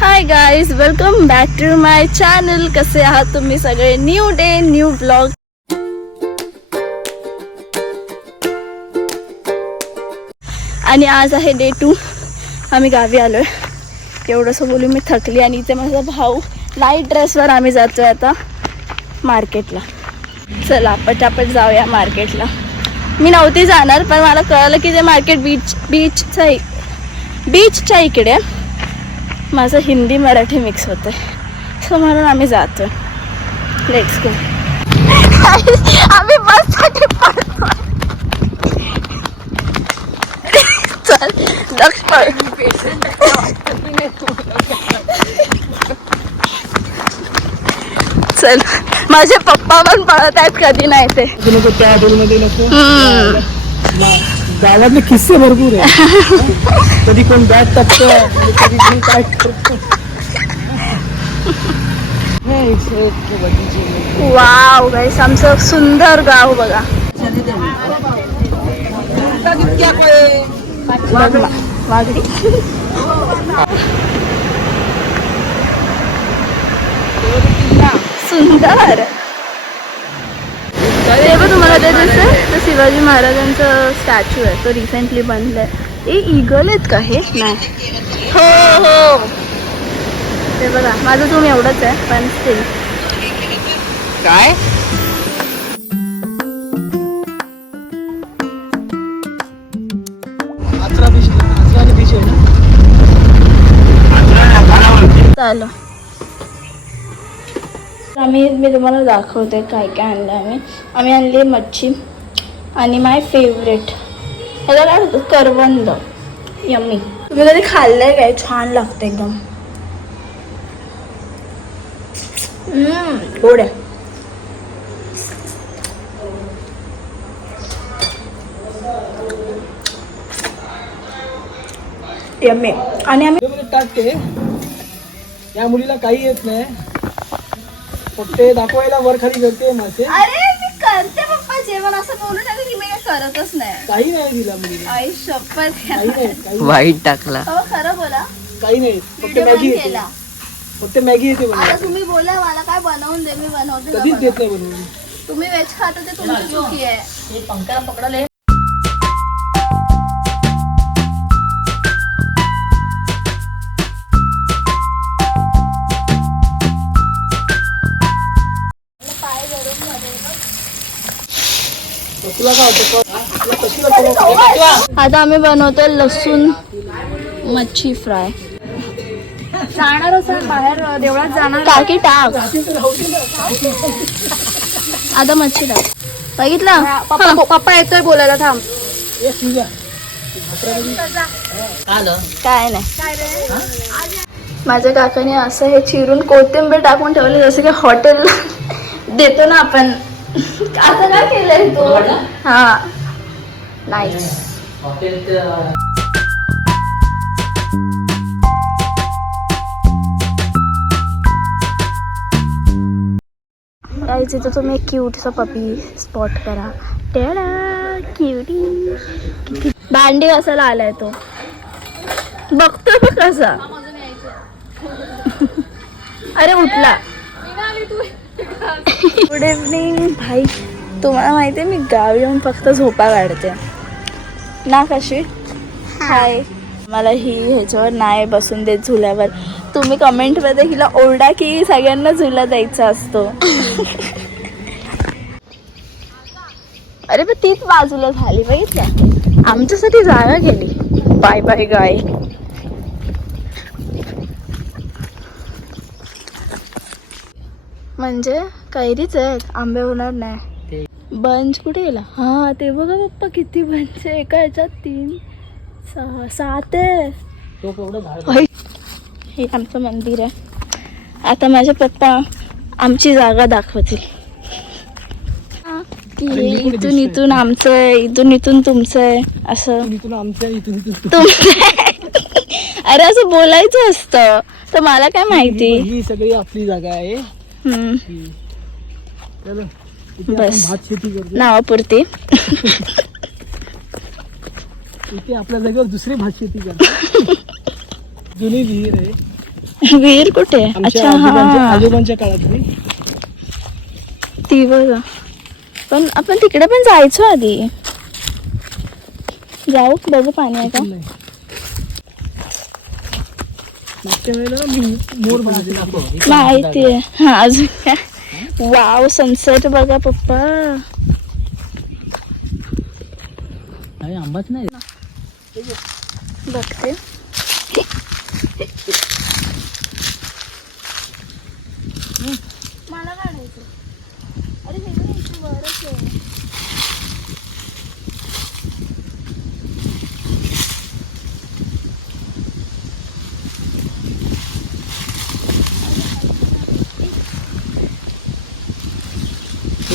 Hi guys welcome back to my channel कसे आहात तुम्ही सगळे? न्यू डे न्यू ब्लॉग आणि आज आहे डे टू आम्ही गावी आलोय. एवढंसं बोलून मी थकली आणि इथे माझा भाऊ नाईट ड्रेसवर आम्ही जातोय आता मार्केटला चला पटापट जाऊया मार्केटला मी नव्हती जाणार पण मला कळलं की ते मार्केट बीच बीचचं बीचच्या इकडे आहे. माझं हिंदी मराठी मिक्स होतं सो म्हणून आम्ही जातो लेट्स गो आम्ही बससाठी पडतो चल लक्ष चल माझे पप्पा पण पळत आहेत कधी नाही ते. नको. त्या. गावातले किस्से भरपूर आहे कधी कोण बॅग टाकतं कधी कोण काय करतं. हे. वाव गाईस आमचं सुंदर गाव बघा. सुंदर. तुम्हाला ते शिवाजी महाराजांचं स्टॅच्यू आहे तो रिसेंटली बनलाय. ए इगल आहेत का हे? नाही. हो हो. ते बघा माझं तुम्ही एवढंच आहे पण स्टील काय? आम्ही मी तुम्हाला दाखवते काय काय आणलं आम्ही. आम्ही आणली मच्छी. आणि माय फेवरेट म्हणतात? करवंद. यम्मी तुम्ही कधी खाल्लंय काय? छान लागतं एकदम. हम्म, गोड आहे. यम्मी आणि आम्ही टाकते या मुलीला काही येत नाही. फक्त दाखवायला वर खाली करते मासे. जेवण असं बोलू नका की मी काय करतच नाही. काही नाही दिला मुलीला आई शपथ काही नाही काही वाईट टाकला. हो खरं बोला. काही नाही फक्त व्हिडिओ मॅगी येते. केला. फक्त मॅगी येते आता तुम्ही बोला मला काय बनवून दे मी बनवते कधीच देत नाही बनवून तुम्ही वेज खाता ते तुमची चुकी आहे. वाटतं आता आम्ही बनवतो लसूण मच्छी फ्राय. जाणार असं बाहेर देवळात जाणार काकी टाक. आता मच्छी टाक. बघितलं? पप्पा येतोय बोलायला थांब. काय नाही. माझ्या काकाने असं हे चिरून कोथिंबीर टाकून ठेवले जसं की हॉटेलला देतो ना आपण. असं काय केलंय तू? हा. नाईस गाईज इथं तुम्ही क्यूटचा पपी स्पॉट करा. टेडा क्युटी भांडी कसाला आलाय तो? बघतोय बघ कसा. अरे उठला. गुड इव्हनिंग भाई तुम्हाला माहिती आहे मी गावी येऊन फक्त झोपा काढते. ना कशी? हाय मला ही ह्याच्यावर नाही बसून देत झुल्यावर. तुम्ही कमेंटमध्ये हिला ओरडा की सगळ्यांना झुला द्यायचा असतो. अरे पण तीच बाजूला झाली बघितलं आमच्यासाठी जागा गेली. बाय बाय गाय म्हणजे कैरीच आहेत आंबे होणार नाही. बंच कुठे गेला? हा ते बघा पप्पा किती बंच आहे. एका ह्याच्यात तीन सहा सात आहे. हे आमचं मंदिर आहे. आता माझे पप्पा आमची जागा दाखवतील. की इथून इथून आमचं आहे इथून इथून तुमचं आहे असं. अरे असं बोलायचं असतं. तर मला काय माहिती? ही सगळी आपली जागा आहे. बस. नावापुरती. इथे आपल्या जागेवर दुसरी भात शेती करतो जुनी विहीर आहे. विहीर कुठे? अच्छा आजोबांच्या आजोबांच्या काळातली ती बघा. पण आपण तिकडे पण जायचो आधी. जाऊ बघू पाणी आहे का नाही मागच्या वेळेला मी मोर बघितले माहिती आहे हा अजून काय? वाव सनसेट बघा पप्पा. अरे आंबाच नाही. बघते. मला काढायचं अरे हे बघ,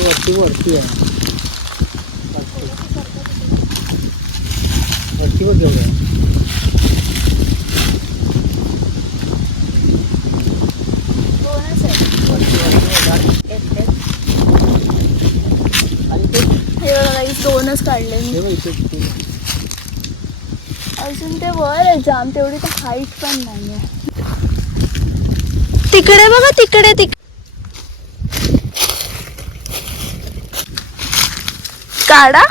वरती वरती आहे. वरती वर घेऊया दोनच ते हे काढले. अजून ते वर आहे जाम. तेवढी तर हाईट पण तिकडे बघा तिकडे तिकडे. काढा.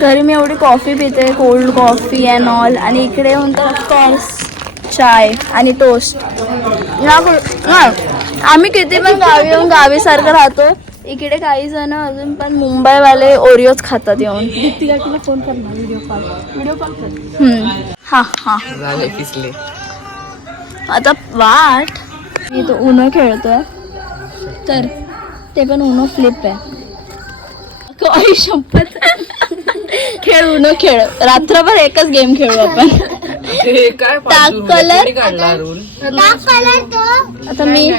घरी मी एवढी कॉफी पिते कोल्ड कॉफी अँड ऑल आणि इकडे येऊन तर ऑफकोर्स चाय आणि टोस्ट ना ना आम्ही किती पण गावी येऊन गावीसारखं राहतो इकडे काही जण अजून पण मुंबईवाले ओरिओच खातात येऊन. फोन कर ना व्हिडिओ कॉल व्हिडिओ कॉल कर हम्म. हा हा. आता वाट. मी तो उनो खेळतोय. तर ते पण उनो फ्लिप आहे. काही शपथ खेळ उनो खेळ. रात्रभर एकच गेम खेळू आपण. टाक कलर आता मी